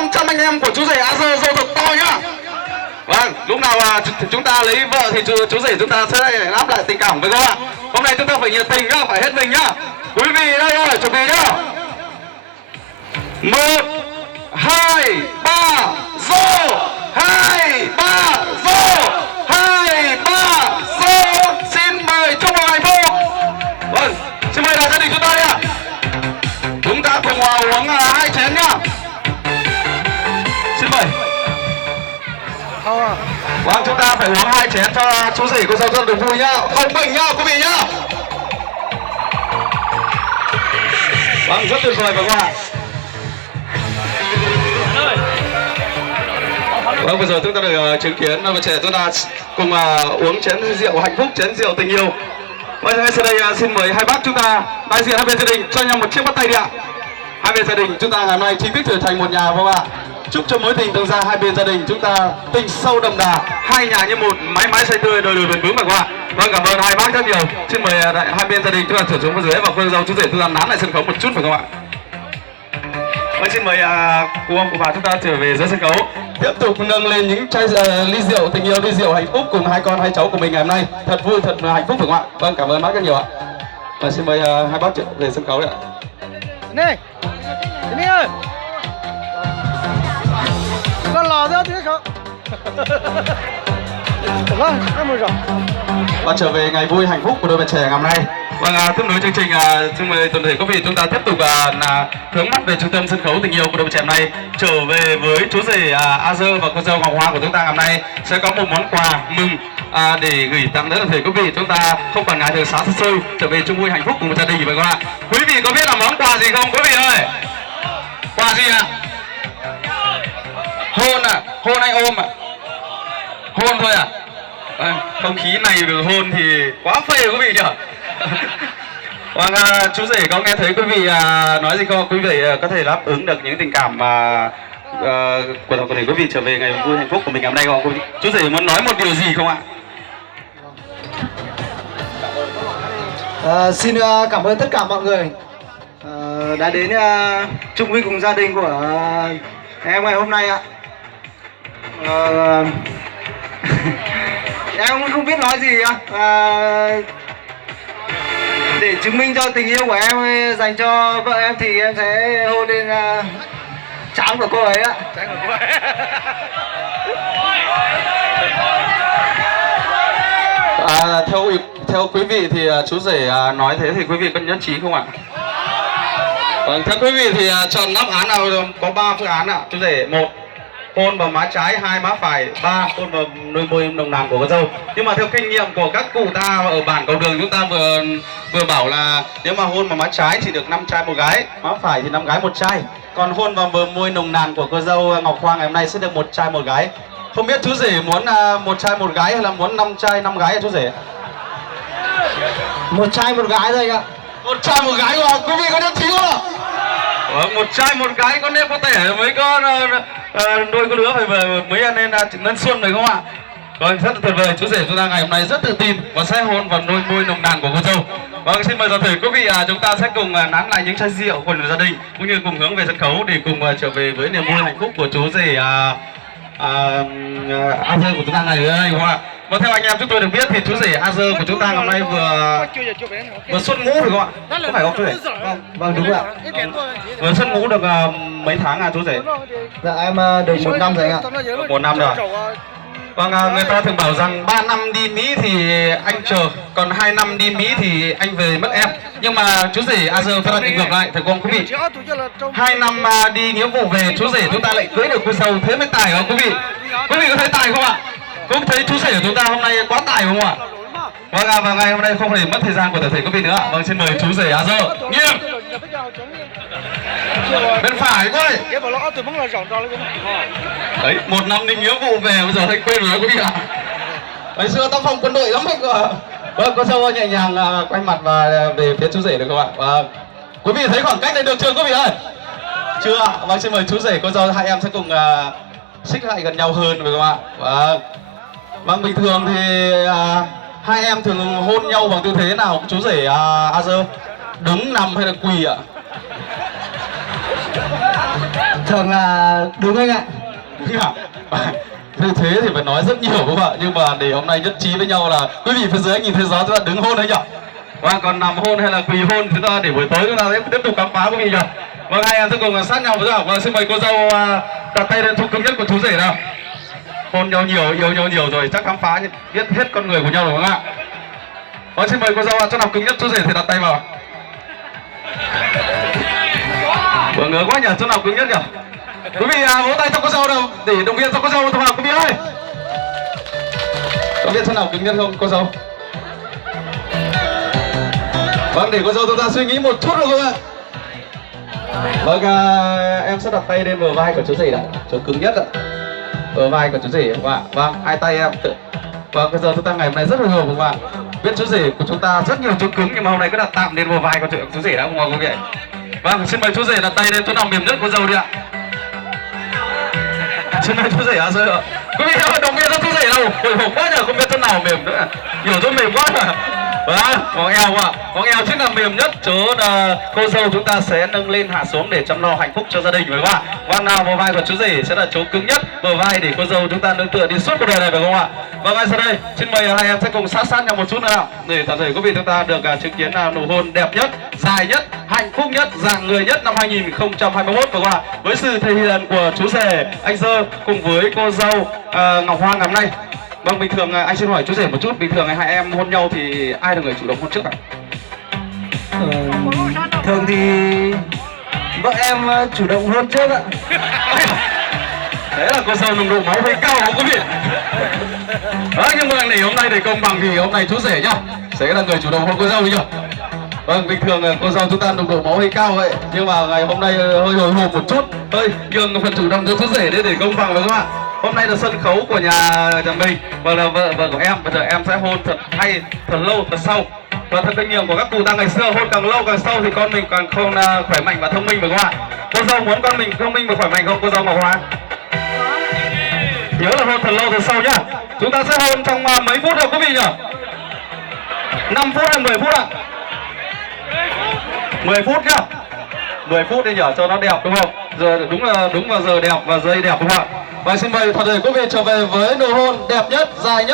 500 anh em của chú rể Azer dâu thật to nhá. Vâng, lúc nào chúng ta lấy vợ thì chú rể chúng ta sẽ áp lại tình cảm với các bạn. Hôm nay chúng ta phải nhiệt tình nhá, phải hết mình nhá. Quý vị đây rồi, chuẩn bị nhá. 1, 2, 3, rô. 2, 3, rô. 2, 3, rô. Xin mời chúc mừng hạnh phúc. Vâng, xin mời đại gia đình chúng ta nhá. Chúng ta cùng uống 2 chén nhá. Xin mời. Vâng, chúng ta phải uống 2 chén cho chú rể cô dâu rất được vui nhá. Không bệnh nhá quý vị nhá. Vâng, rất tuyệt vời các bạn. Vâng, vừa rồi chúng ta được chứng kiến và trẻ chúng ta cùng uống chén rượu hạnh phúc, chén rượu tình yêu. Bây giờ ngay sau đây xin mời hai bác chúng ta đại diện hai bên gia đình cho nhau một chiếc bắt tay đi ạ. Hai bên gia đình chúng ta ngày hôm nay chính thức trở thành một nhà vâng ạ. Chúc cho mối tình tương gia hai bên gia đình chúng ta tình sâu đậm đà, hai nhà như một, mãi mãi say tươi, đời đời bền vững mà các bạn. Vâng, cảm ơn hai bác rất nhiều. Xin mời hai bên gia đình chúng ta trở xuống phía dưới và cô dâu chú rể chúng ta nán lại sân khấu một chút phải không ạ? Vâng, xin mời cô ông cô bà chúng ta trở về dưới sân khấu, tiếp tục nâng lên những chai ly rượu tình yêu, ly rượu hạnh phúc cùng hai con hai cháu của mình ngày hôm nay thật vui, thật hạnh phúc phải không ạ? Vâng, cảm ơn bác rất nhiều ạ. Và xin mời hai bác trở về sân khấu đấy ạ. Này, Này ơi, con lò ra thế sao? Vâng, em mời rồi. Và trở về ngày vui hạnh phúc của đôi bạn trẻ ngày hôm nay. Vâng, tiếp nối chương trình, xin mời toàn thể quý vị chúng ta tiếp tục là hướng mắt về trung tâm sân khấu tình yêu của đôi bạn trẻ này, trở về với chú rể Azer và cô dâu Ngọc Hoa của chúng ta ngày hôm nay sẽ có một món quà mừng để gửi tặng đến toàn thể quý vị chúng ta không quản ngại đường xá xa xôi trở về chung vui hạnh phúc cùng một gia đình với các bạn. Quý vị có biết là món quà gì không quý vị ơi? Quà gì ạ? Hôn à? Hôn anh ôm à? Hôn thôi à? Không khí này được hôn thì quá phê quý vị nhỉ. Vâng, chú rể có nghe thấy quý vị nói gì không? Quý vị có thể đáp ứng được những tình cảm của toàn thể quý vị trở về ngày vui hạnh phúc của mình ngày hôm nay không? Chú rể muốn nói một điều gì không ạ? Xin cảm ơn tất cả mọi người đã đến chung vui cùng gia đình của em ngày hôm nay ạ. Em cũng không biết nói gì ạ. Để chứng minh cho tình yêu của em dành cho vợ em thì em sẽ hôn lên trán của cô ấy ạ. Theo quý vị thì chú rể nói thế thì quý vị có nhất trí không ạ? Vâng, theo quý vị thì chọn đáp án nào? Có 3 phương án ạ. Chú rể: 1. Hôn vào má trái, 2 má phải, 3. Hôn vào đôi môi nồng nàn của con dâu. Nhưng mà theo kinh nghiệm của các cụ ta ở bản cầu đường chúng ta vừa bảo là nếu mà hôn vào má trái thì được 5 trai 1 gái, má phải thì 5 gái 1 trai. Còn hôn vào bờ môi nồng nàn của cô dâu Ngọc Hoa ngày hôm nay sẽ được 1 trai 1 gái. Không biết chú rể muốn 1 trai 1 gái hay là muốn 5 trai 5 gái hả chú rể? 1 trai 1 gái thôi ạ. 1 trai 1 gái không? Quý vị có nhất trí không? 1 trai 1 gái có nên có thể mấy con đôi con đứa phải mới nên nên xuân phải không ạ? Vâng, rất là tuyệt vời. Chú rể chúng ta ngày hôm nay rất tự tin và sẽ hôn vào đôi môi nồng nàn của cô dâu. Vâng, xin mời toàn thể quý vị chúng ta sẽ cùng nán lại những chai rượu của gia đình cũng như cùng hướng về sân khấu để cùng trở về với niềm vui hạnh phúc của chú rể Azer của chúng ta ngày hôm nay đúng không ạ? Và theo anh em chúng tôi được biết thì chú rể Azer của chúng ta ngày hôm nay vừa xuất ngũ phải không ạ? Có phải không chú rể? Vâng, đúng ạ. Vừa xuất ngũ được mấy tháng chú rể? Dạ em được 1 năm rồi anh ạ. 1 năm rồi. Vâng, người ta thường bảo rằng 3 năm đi Mỹ thì anh chờ, còn 2 năm đi Mỹ thì anh về mất em. Nhưng mà chú rể Azer phải định ngược lại, phải không quý vị? 2 năm đi nghĩa vụ về, chú rể chúng ta lại cưới được cô dâu, thế mới tài không quý vị? Quý vị có thấy tài không ạ? Cũng thấy chú rể của chúng ta hôm nay quá tài không ạ? Vâng, và ngày hôm nay không thể mất thời gian của toàn thể quý vị nữa. Vâng, xin mời chú rể Azer. Nghiêm. Bên phải thôi. Đấy, 1 năm đi nghĩa vụ về bây giờ thấy quên rồi quý vị ạ. Ngày xưa tác phong quân đội lắm anh ạ. Vâng, cô dâu nhẹ nhàng quay mặt và về phía chú rể được không ạ? Vâng. Quý vị thấy khoảng cách này được chưa quý vị ơi? Chưa ạ. Vâng, xin mời chú rể cô dâu hai em sẽ cùng xích lại gần nhau hơn phải không ạ? Vâng. Vâng, bình thường thì hai em thường hôn nhau bằng tư thế nào chú rể Azer? Đứng, nằm hay là quỳ ạ? thường là đúng anh ạ. Đúng ạ. Như thế thì phải nói rất nhiều đúng không ạ? Nhưng mà để hôm nay nhất trí với nhau là quý vị phía dưới anh nhìn thấy gió chúng ta đứng hôn đấy nhỉ? Và còn nằm hôn hay là quỳ hôn chúng ta để buổi tối chúng ta sẽ tiếp tục khám phá quý vị nhỉ? Vâng, hai em sẽ cùng sát nhau với nhau. Vâng, xin mời cô dâu đặt tay lên thu cưng nhất của chú rể nào. Hôn nhau nhiều, yêu nhau nhiều rồi chắc khám phá biết hết con người của nhau rồi không ạ? Vâng, xin mời cô dâu cho nào cưng nhất chú rể thì đặt tay vào. Vâng, ngứa quá nhỉ, chỗ nào cứng nhất nhỉ? Quý vị vỗ tay cho cô dâu nào để động viên cho cô dâu thôi quý vị ơi. Có biết chỗ nào cứng nhất không cô dâu? Vâng, để cô dâu chúng ta suy nghĩ một chút được không ạ? Vâng, em sẽ đặt tay lên bờ vai của chú rể đã, chỗ cứng nhất ạ. Bờ vai của chú rể, vâng, hai tay em tự. Vâng, bây giờ chúng ta ngày hôm nay rất là nhiều các bạn. Biết chú rể của chúng ta rất nhiều chỗ cứng nhưng mà hôm nay cứ đặt tạm lên bờ vai của chú rể đã không quý vị. Vâng, xin mời chú rể đặt tay lên chỗ nào mềm nhất cô dâu đi ạ. Xin mời chú rể ạ, rồi quý vị ơi, đồng viên cho chú rể đâu, hồi hộp quá nhờ, không biết chỗ nào mềm nữa, nhiều chỗ mềm quá nhờ. Vâng, vòng eo ạ, vòng eo chính là mềm nhất, chỗ cô dâu chúng ta sẽ nâng lên hạ xuống để chăm lo hạnh phúc cho gia đình phải không ạ? Vâng nào, bờ vai của chú rể sẽ là chỗ cứng nhất, bờ vai để cô dâu chúng ta nương tựa đi suốt cuộc đời này phải không ạ? Và ngay sau đây, xin mời hai em sẽ cùng sát nhau một chút nữa nào, để toàn thể quý vị chúng ta được chứng kiến nụ hôn đẹp nhất, dài nhất, hạnh phúc nhất, dạng người nhất năm 2021 phải không ạ? Với sự thể hiện của chú rể, anh Dơ cùng với cô dâu Ngọc Hoa ngày hôm nay. Vâng, bình thường anh xin hỏi chú rể một chút, bình thường hai em hôn nhau thì ai là người chủ động hôn trước ạ? Thường thì vợ em chủ động hôn trước ạ. Thế là cô dâu nồng độ máu hơi cao không quý vị? Nhưng mà để hôm nay để công bằng thì hôm nay chú rể nhá sẽ là người chủ động hôn cô dâu nhỉ? Vâng, bình thường cô dâu chúng ta nồng độ máu hơi cao vậy, nhưng mà ngày hôm nay hơi hồi hộp một chút, hơi nhường phần chủ động cho chú rể để công bằng phải không ạ? Hôm nay là sân khấu của nhà mình và là vợ của em, bây giờ em sẽ hôn thật hay, thật lâu, thật sâu. Và thật kinh nghiệm của các cụ ta ngày xưa, hôn càng lâu càng sâu thì con mình càng không khỏe mạnh và thông minh phải không ạ? Cô dâu muốn con mình thông minh và khỏe mạnh không cô dâu Ngọc Hoa? Nhớ là hôn thật lâu thật sâu nhá. Chúng ta sẽ hôn trong mấy phút rồi quý vị nhỉ? 5 phút hay 10 phút ạ? 10 phút nhá. 10 phút đi nhỉ, cho nó đẹp đúng không? Giờ đúng vào giờ đẹp và giây đẹp đúng không ạ? Và xin mời toàn thể quý vị trở về với nụ hôn đẹp nhất, dài nhất.